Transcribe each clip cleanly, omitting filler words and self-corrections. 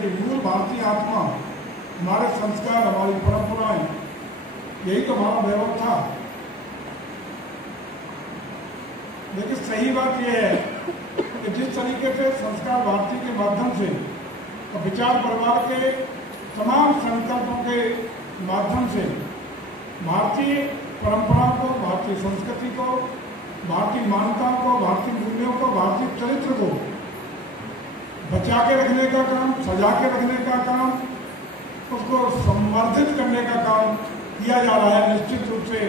संस्कृति, मूल भारतीय आत्मा, हमारे संस्कार, हमारी परंपराएं, यही तो हमारा वैभव था। लेकिन सही बात यह है कि जिस तरीके से संस्कार भारती के माध्यम से और विचार परिवार के तमाम संकल्पों के माध्यम से भारतीय परंपराओं को, भारतीय संस्कृति को, भारतीय मान्यताओं को, भारतीय मूल्यों को, भारतीय चरित्र को बचा के रखने का काम, सजा के रखने का काम, उसको संवर्धित करने का काम किया जा रहा है। निश्चित रूप से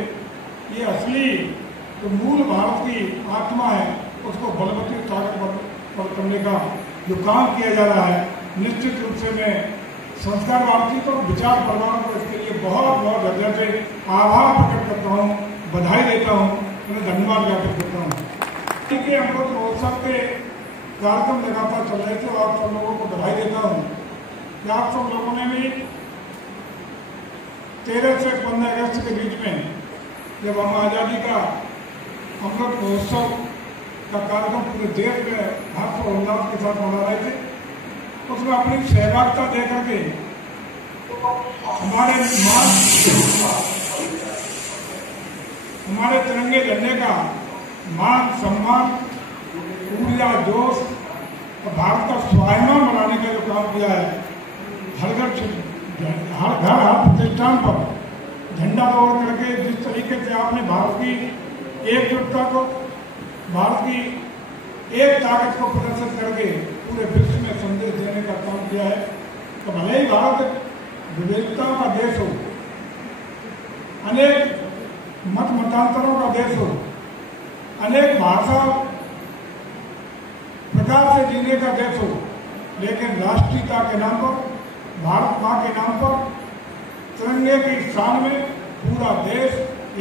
ये असली जो मूल भारत की आत्मा है उसको बलवती ताकतवर करने का जो काम किया जा रहा है, निश्चित रूप से मैं संस्कार भारती को, विचार परिवार को इसके लिए बहुत बहुत हृदय से आभार प्रकट करता हूँ, बधाई देता हूँ, उन्हें धन्यवाद ज्ञापित करता हूँ। ठीक है, अमृत महोत्सव के कार्यक्रम लगातार चल रहे थे और आप सब लोगों को बधाई देता हूँ कि आप सब लोगों ने भी 13 से 15 अगस्त के बीच में जब हम आज़ादी का अमृत महोत्सव का कार्यक्रम पूरे देश में हर्ष और उल्लास के साथ मना रहे थे, उसमें अपनी सहभागिता दे करके हमारे तिरंगे झंडे का मान सम्मान, ऊर्जा, जोश और भारत का स्वाभिमान बनाने का जो काम किया है, हर घर हर प्रतिष्ठान पर झंडा दौड़ करके जिस तरीके से आपने भारत की एकजुटता को, भारत की एक ताकत को प्रदर्शित करके पूरे विश्व में संदेश देने का काम किया है। तो भले ही भारत विविधताओं का देश हो, अनेक मत मतांतरों का देश हो, अनेक भाषा प्रकार से जीने का देश हो, लेकिन राष्ट्रीयता के नाम पर, भारत माँ के नाम पर, तिरंगे की शान में पूरा देश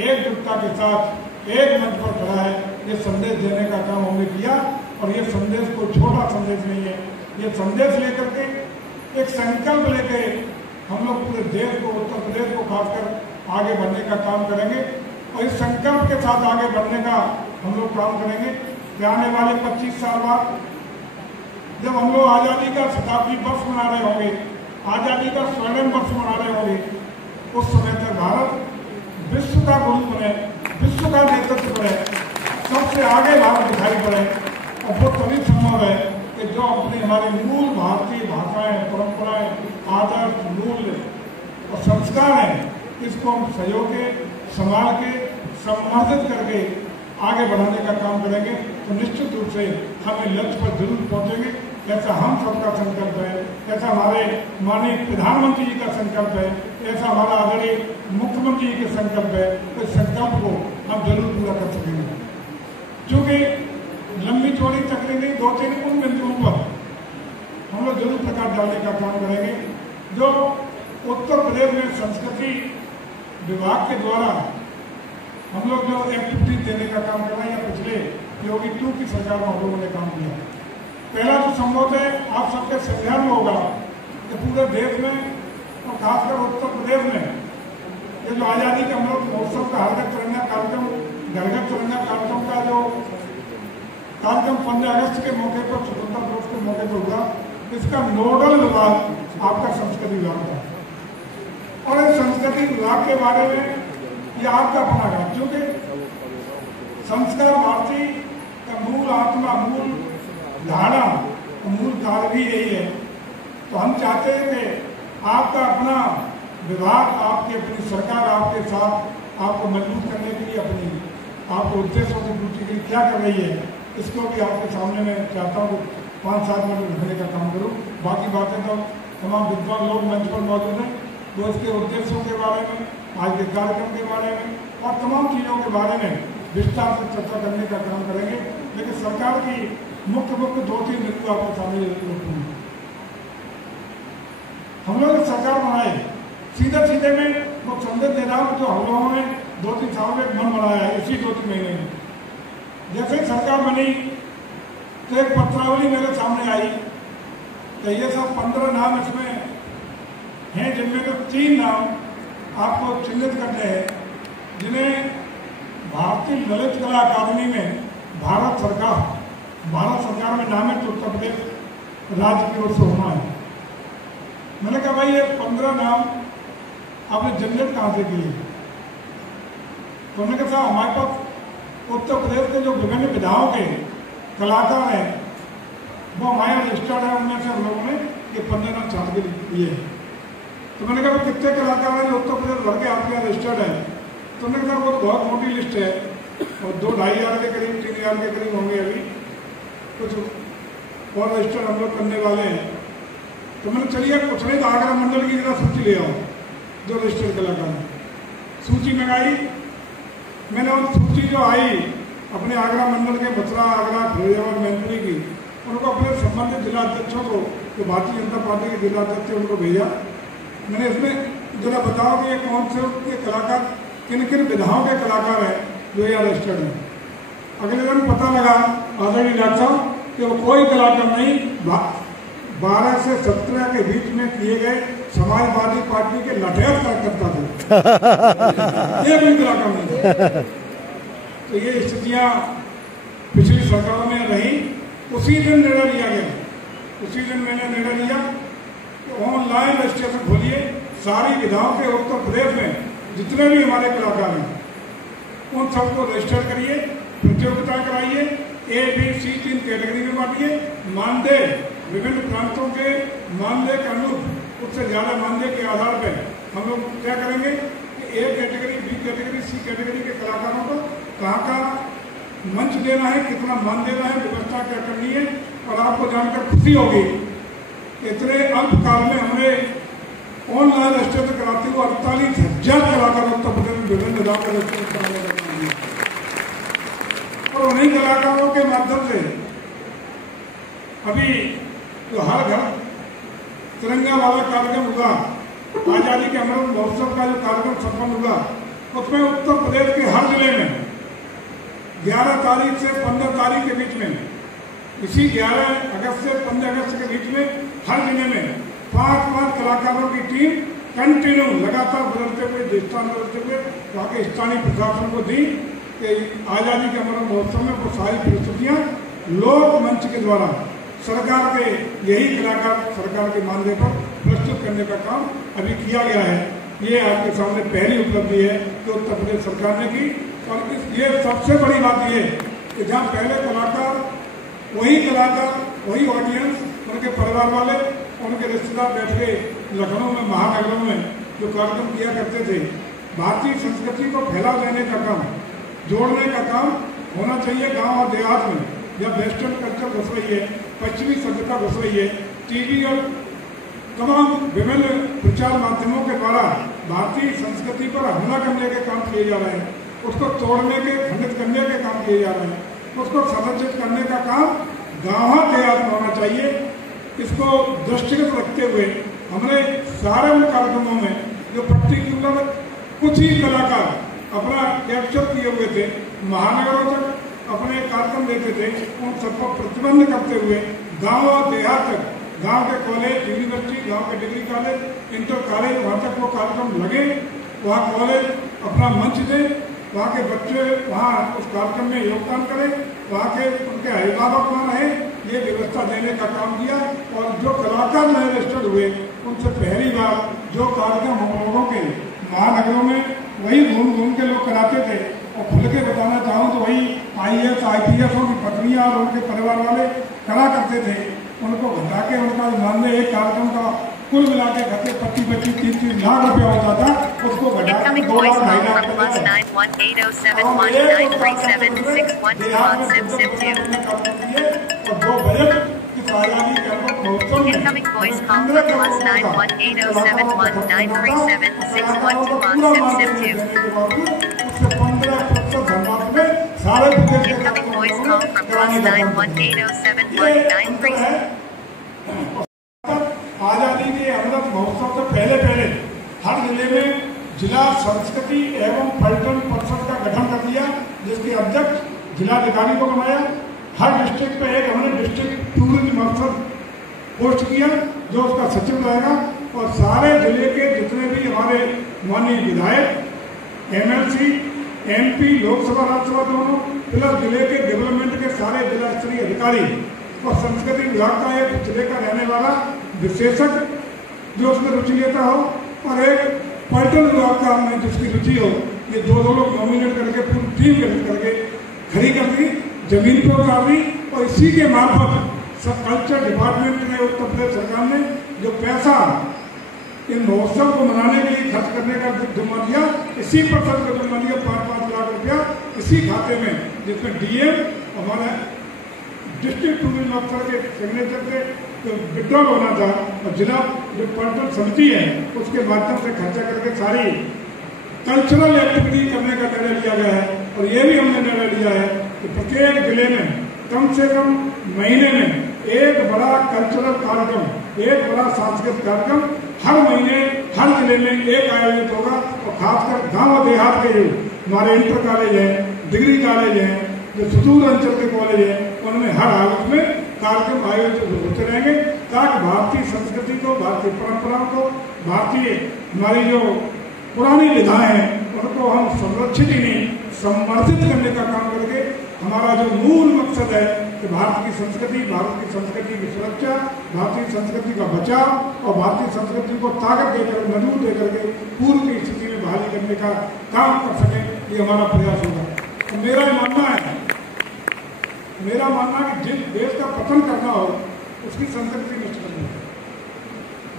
एकजुटता के साथ एक मंच पर खड़ा है। ये संदेश देने का काम हमने किया और ये संदेश कोई छोटा संदेश नहीं है। ये संदेश लेकर के, एक संकल्प लेके हम लोग पूरे देश को, उत्तर प्रदेश को खासकर आगे बढ़ने का काम करेंगे और इस संकल्प के साथ आगे बढ़ने का हम लोग काम करेंगे कि आने वाले 25 साल बाद जब हम लोग आज़ादी का शताब्दी वर्ष मना रहे होंगे, आज़ादी का स्वर्णिम वर्ष मना रहे होंगे, उस समय तक भारत विश्व का गुरु बने, विश्व का नेतृत्व करे, सबसे आगे भारत दिखाई पड़े। और वो तभी संभव है कि जो अपनी हमारी मूल भारतीय भाषाएं, परंपराएं, आदर्श, मूल्य और संस्कार हैं, इसको हम सहयोग के, संभाल के, संवर्धित करके आगे बढ़ाने का काम करेंगे तो निश्चित रूप से हम इन लक्ष्य पर जरूर पहुंचेंगे। ऐसा हम सबका संकल्प है, ऐसा हमारे माननीय प्रधानमंत्री जी का संकल्प है, ऐसा हमारा आदरणीय मुख्यमंत्री जी का संकल्प है। तो इस संकल्प को हम जरूर पूरा कर सकेंगे। क्योंकि लंबी चौड़ी तकरीबन 2-3 उन बिंदुओं पर हम लोग जरूर प्रकाश डालने का काम करेंगे जो उत्तर प्रदेश में संस्कृति विभाग के द्वारा हम लोग जो एक्टिविटी देने का काम कर रहे हैं, पिछले योगी 2 की सरकार में हम लोगों ने काम किया। पहला जो संभव है आप सबके संज्ञान में होगा कि पूरे देश में और खासकर उत्तर प्रदेश में ये जो आज़ादी के अमृत महोत्सव का हर घर तिरंगा कार्यक्रम, घर घर तिरंगा कार्यक्रम का जो कार्यक्रम 15 अगस्त के मौके पर, स्वतंत्रता दिवस के मौके पर हुआ, इसका नोडल विभाग आपका संस्कृति विभाग था। और इस संस्कृति विभाग के बारे में ये आपका अपना है, क्योंकि संस्कार भारती का मूल आत्मा, मूल धारणा, मूल कार्य भी यही है। तो हम चाहते हैं कि आपका अपना विभाग, आपकी अपनी सरकार आपके साथ आपको मजबूत करने के लिए अपनी आपके उद्देश्यों की पूर्ति के लिए क्या कर रही है, इसको भी आपके सामने मैं चाहता हूँ 5-7 मिनट रखने का काम करूँ। बाकी बातें तो तमाम विद्वान लोग मंच पर मौजूद हैं, तो इसके उद्देश्यों के बारे में, आज के कार्यक्रम के बारे में और तमाम चीज़ों के बारे में विस्तार से चर्चा करने का काम करेंगे। लेकिन सरकार की मुख्य 2-3 बिंदु आपके सामने रखूँगी। हम लोग सरकार बनाए सीधे में वो संदेश दे रहा हूँ जो हम लोगों ने 2-3 साल में मन बनाया है इसी 2-3 महीने में। जैसे ही सरकार बनी तो एक पत्रावली मेरे सामने आई तो ये सब 15 नाम इसमें हैं, जिनमें तो 3 नाम आपको चिन्हित करते हैं जिन्हें भारतीय ललित कला अकादमी में भारत सरकार में नामित उत्तर प्रदेश राज्य की ओर से होना है। मैंने कहा भाई ये 15 नाम आपने जनरेट कहाँ से किए? तो उन्होंने कहा हमारे पास उत्तर प्रदेश के जो विभिन्न विधाओं के कलाकार हैं वो हमारे यहाँ रजिस्टर्ड है, उनमें से हम लोगों ने ये 15 नाम छाप के लिए। तो मैंने कहा कितने कलाकार हैं जो उत्तर प्रदेश भर के आपके यहाँ रजिस्टर्ड है? तो उन्होंने कहा वो बहुत मोटी लिस्ट है और 2-2.5 हज़ार के करीब 3 हज़ार के करीब होंगे, अभी कुछ और रजिस्टर हम लोग करने वाले हैं। तो मैंने चलिए कुछ नहीं तो आगरा मंडल की जरा सूची ले आओ जो रजिस्टर्ड कलाकार हैं। सूची मंगाई मैंने, और सूची जो आई अपने आगरा मंडल के मथुरा, आगरा, फिरोजाबाद, मैनपुरी की, उनको अपने संबंधित जिला अध्यक्षों को, जो भारतीय जनता पार्टी के जिला अध्यक्ष उनको भेजा। मैंने इसमें जरा बताओ कि ये कौन से के कलाकार, किन किन विधाओं के कलाकार हैं जो यहाँ रजिस्टर्ड हैं। अगले दिन पता लगा आदरणीय डॉक्टर साहब कि वो कोई कलाकार नहीं, 12 से 17 के बीच में किए गए समाजवादी पार्टी के लठैत कार्यकर्ता थे। ये कोई कलाकार नहीं। तो ये स्थितियाँ पिछली सरकारों में रही। उसी दिन निर्णय लिया गया, उसी दिन मैंने निर्णय लिया कि ऑनलाइन रजिस्ट्रेशन खोलिए, सारी विधाओं के उत्तर प्रदेश में जितने भी हमारे कलाकार हैं उन सबको रजिस्टर करिए, प्रतियोगिता कराइए, A, B, C 3 कैटेगरी में बांटिए। मानदेय विभिन्न प्रांतों के मानदेय के अनुरूप उससे ज़्यादा मानदेय के आधार पर हम लोग क्या करेंगे कि A category, B category, C category के कलाकारों को कहाँ का मंच देना है, कितना मान देना है, व्यवस्था क्या करनी है। और आपको जानकर खुशी होगी इतने अल्प काल में हमने ऑनलाइन रजिस्ट्रेशन कराते हुए 48,000 कलाकार उत्तर प्रदेश में विभिन्न विधाओं का रजिस्ट्रेशन कराने का काम किया। और उन्हीं कलाकारों के माध्यम से अभी जो हर घर तिरंगा वाला कार्यक्रम हुआ, आजादी के अमृत महोत्सव का जो कार्यक्रम संपन्न हुआ, उसमें उत्तर प्रदेश के हर जिले में 11 तारीख से 15 तारीख के बीच में, इसी 11 अगस्त से 15 अगस्त के बीच में हर जिले में 5-5 कलाकारों की टीम कंटिन्यू लगातार बदलते हुए, दृष्टान बदलते हुए वहाँ के स्थानीय प्रशासन को दी कि आज़ादी के अमृत महोत्सव में वो सारी प्रस्तुतियाँ लोक मंच के द्वारा सरकार के यही कलाकार सरकार के मानदेय पर प्रस्तुत करने का काम अभी किया गया है। ये आपके सामने पहली उपलब्धि है जो उत्तर प्रदेश सरकार ने की। और ये सबसे बड़ी बात ये कि जहाँ पहले कलाकार, वही ऑडियंस, उनके परिवार वाले, उनके रिश्तेदार बैठ के लखनऊ में, महानगरों में जो कार्यक्रम किया करते थे, भारतीय संस्कृति को फैला देने का काम, जोड़ने का काम होना चाहिए। गांव और देहात में जब वेस्टर्न कल्चर घुस रही है, पश्चिमी सभ्यता घुस रही है, टीवी और तमाम विभिन्न प्रचार माध्यमों के द्वारा भारतीय संस्कृति पर हमला करने के काम किए जा रहे हैं, उसको तोड़ने के, खंडित करने के काम किए जा रहे हैं, उसको संरक्षित करने का काम गाँव देहात में होना चाहिए। इसको दृष्टिगत रखते हुए हमने सारे उन कार्यक्रमों में जो पर्टिकुलर कुछ ही कलाकार अपना कैप्चर किए हुए थे, महानगरों तक अपने कार्यक्रम देते थे, उन सबको प्रतिबंध करते हुए गाँव और देहात तक, गांव के कॉलेज, यूनिवर्सिटी, गांव के डिग्री कॉलेज, इंटर कॉलेज, वहाँ तक वो कार्यक्रम लगे, वहाँ कॉलेज अपना मंच दें, वहाँ के बच्चे वहाँ उस कार्यक्रम में योगदान करें, वहाँ के उनके अभिभावक वहाँ रहें, ये व्यवस्था देने का काम किया। और जो कलाकार नए रजिस्टर्ड हुए उनसे पहली बार जो कार्यक्रम हम लोगों के महानगरों में वही घूम के लोग कराते थे। और खुल के बताना चाहूँ तो वही IAS IPS की पत्नियाँ और उनके परिवार वाले करा करते थे। उनको घटा के उनका मानने एक कार्यक्रम का कुल मिला के घटे 25-30 लाख रुपया होता था, उसको घटा के 2 लाख 2.5 लाख और 2 बजट इस आजादी के अमृत महोत्सव में Incoming voice call from +918071937612 Incoming voice call from +918071937612 आजादी के अमृत महोत्सव से पहले हर जिले में जिला संस्कृति एवं पर्यटन परिषद का गठन कर दिया, जिसके अध्यक्ष जिलाधिकारी को बनाया। हर डिस्ट्रिक्ट पे एक हमने डिस्ट्रिक्ट टूरिज्म अफसर पोस्ट किया जो उसका सचिव रहेगा। और सारे जिले के जितने भी हमारे माननीय विधायक, MLC, MP, लोकसभा राज्यसभा दोनों, प्लस जिले के डेवलपमेंट के सारे जिला स्तरीय अधिकारी और संस्कृति विभाग का एक जिले का रहने वाला विशेषज्ञ जो उसमें रुचि लेता हो, और एक पर्यटन विभाग का में जिसकी रुचि हो, ये दो लोग नॉमिनेट करके पूरी टीम गठित करके खड़ी कर दी, जमीन पर उतार दी, और इसी के मार्फत सब कल्चर डिपार्टमेंट ने, उत्तर प्रदेश सरकार ने जो पैसा इन महोत्सव को मनाने के लिए खर्च करने का जुम्मा दिया, इसी पर का जुम्मा दिया 5-5 लाख रुपया इसी खाते में, जिसमें डीएम हमारा डिस्ट्रिक्ट टूरिज्म अफसर के सिग्नेचर से तो विड्रॉल होना था, और जिला जो पर्यटन समिति है उसके माध्यम से खर्चा करके सारी कल्चरल एक्टिविटी करने का निर्णय लिया गया है। और ये भी हमने निर्णय लिया है कि प्रत्येक जिले में कम से कम महीने में एक बड़ा कल्चरल कार्यक्रम, एक बड़ा सांस्कृतिक कार्यक्रम हर महीने हर जिले में एक आयोजित होगा। और खासकर गांव और देहात के जो हमारे इंटर कॉलेज हैं, डिग्री कॉलेज हैं, जो सुदूर अंचल के कॉलेज हैं, उनमें हर हालत में कार्यक्रम आयोजित होते रहेंगे, ताकि भारतीय संस्कृति को, भारतीय परंपराओं को, भारतीय हमारी जो पुरानी विधाएं हैं उनको हम संरक्षित ही नहीं संवर्धित करने का काम करके, हमारा जो मूल मकसद है कि भारत की संस्कृति की सुरक्षा, भारतीय संस्कृति का बचाव और भारतीय संस्कृति को ताकत देकर, मजबूत देकर के पूर्व की स्थिति में बहाली करने का काम कर सकें, ये हमारा प्रयास होगा। तो मेरा मानना है कि जिस देश का पतन करना हो उसकी संस्कृति नष्ट करनी है।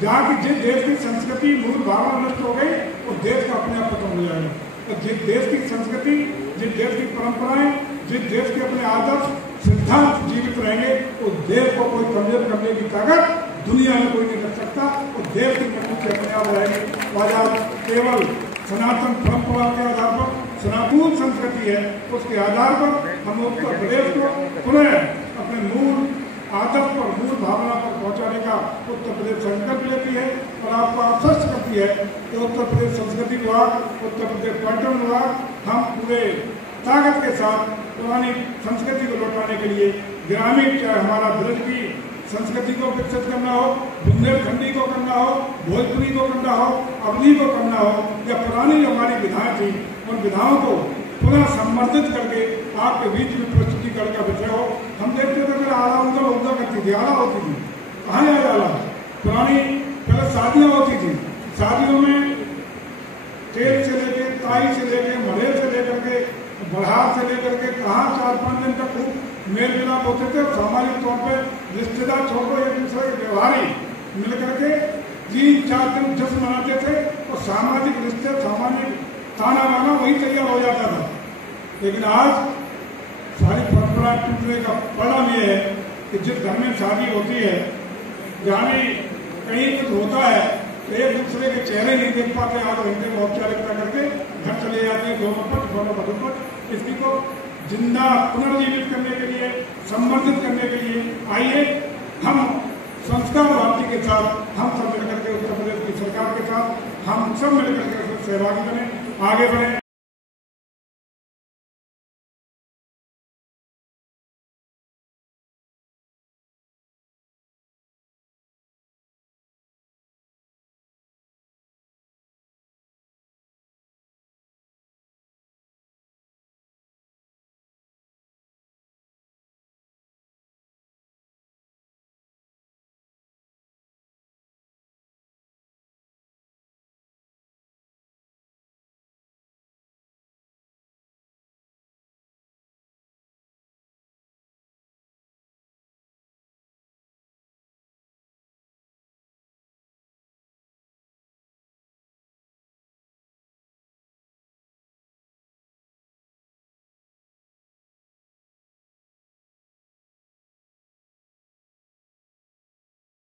जहाँ की जिस देश की संस्कृति मूल भावना नष्ट हो गई, उस देश का अपने आप पतन हो जाएगा। तो जिस देश की संस्कृति, जिस देश की परंपराएं, जिस देश के अपने आदर्श सिद्धांत जीवित रहेंगे, उस देश को कोई कमजोर करने की ताकत दुनिया में कोई नहीं कर सकता। उस देश की मजबूती अपने आप रहेगी। बाजार केवल सनातन परंपरा के आधार पर, सनातन संस्कृति है, उसके आधार पर हम उत्तर प्रदेश को पुनः अपने मूल आदर्श पर, मूल भावना पर पहुंचाने का उत्तर प्रदेश संकल्प लेती है। और आपको आश्वस्त करती है कि उत्तर प्रदेश संस्कृति विभाग, उत्तर प्रदेश पर्यटन विभाग, हम पूरे ताकत के साथ पुरानी संस्कृति को लौटाने के लिए ग्रामीण, चाहे हमारा ब्रज की संस्कृति को विकसित करना हो, बुंदेलखंडी को करना हो, भोजपुरी को करना हो, अवधी को करना हो, या पुरानी जो हमारी विधाएं थी, उन विधाओं को पुनः संवर्धित करके आपके बीच में प्रस्तुतिकरण का विषय हो। हम देखते थे कि आला उमदा करती थी, आला होती थी, कहाँ याद आला, पुरानी पहले शादियाँ होती थी, शादियों में तेल से लेके, ताई से लेके, मढ़े से लेकर के, बढ़ार से लेकर के, कहाँ 4-5 दिन तक खूब मेल मिलाप होते थे। सामाजिक तौर पर रिश्तेदार छोड़ो, एक दूसरे के व्यवहारी मिलकर के 3-4 दिन जश्न मनाते थे, और सामाजिक रिश्ते, सामाजिक ताना बाना वही तैयार हो जाता था। लेकिन आज सारी परंपरा टूटने का परिणाम ये है कि जिस घर में शादी होती है, जहाँ भी कहीं कुछ होता है, तो एक दूसरे के चेहरे नहीं देख पाते, आधे घंटे में औपचारिकता करके घर चले जाते हैं, दोनों मधुपट। इसी को जिंदा पुनर्जीवित करने के लिए, संवर्धित करने के लिए आइए हम संस्कार भारती के साथ, हम सब मिलकर के, उत्तर प्रदेश की सरकार के साथ हम सब मिलकर के सहभागी बने, आगे बढ़े।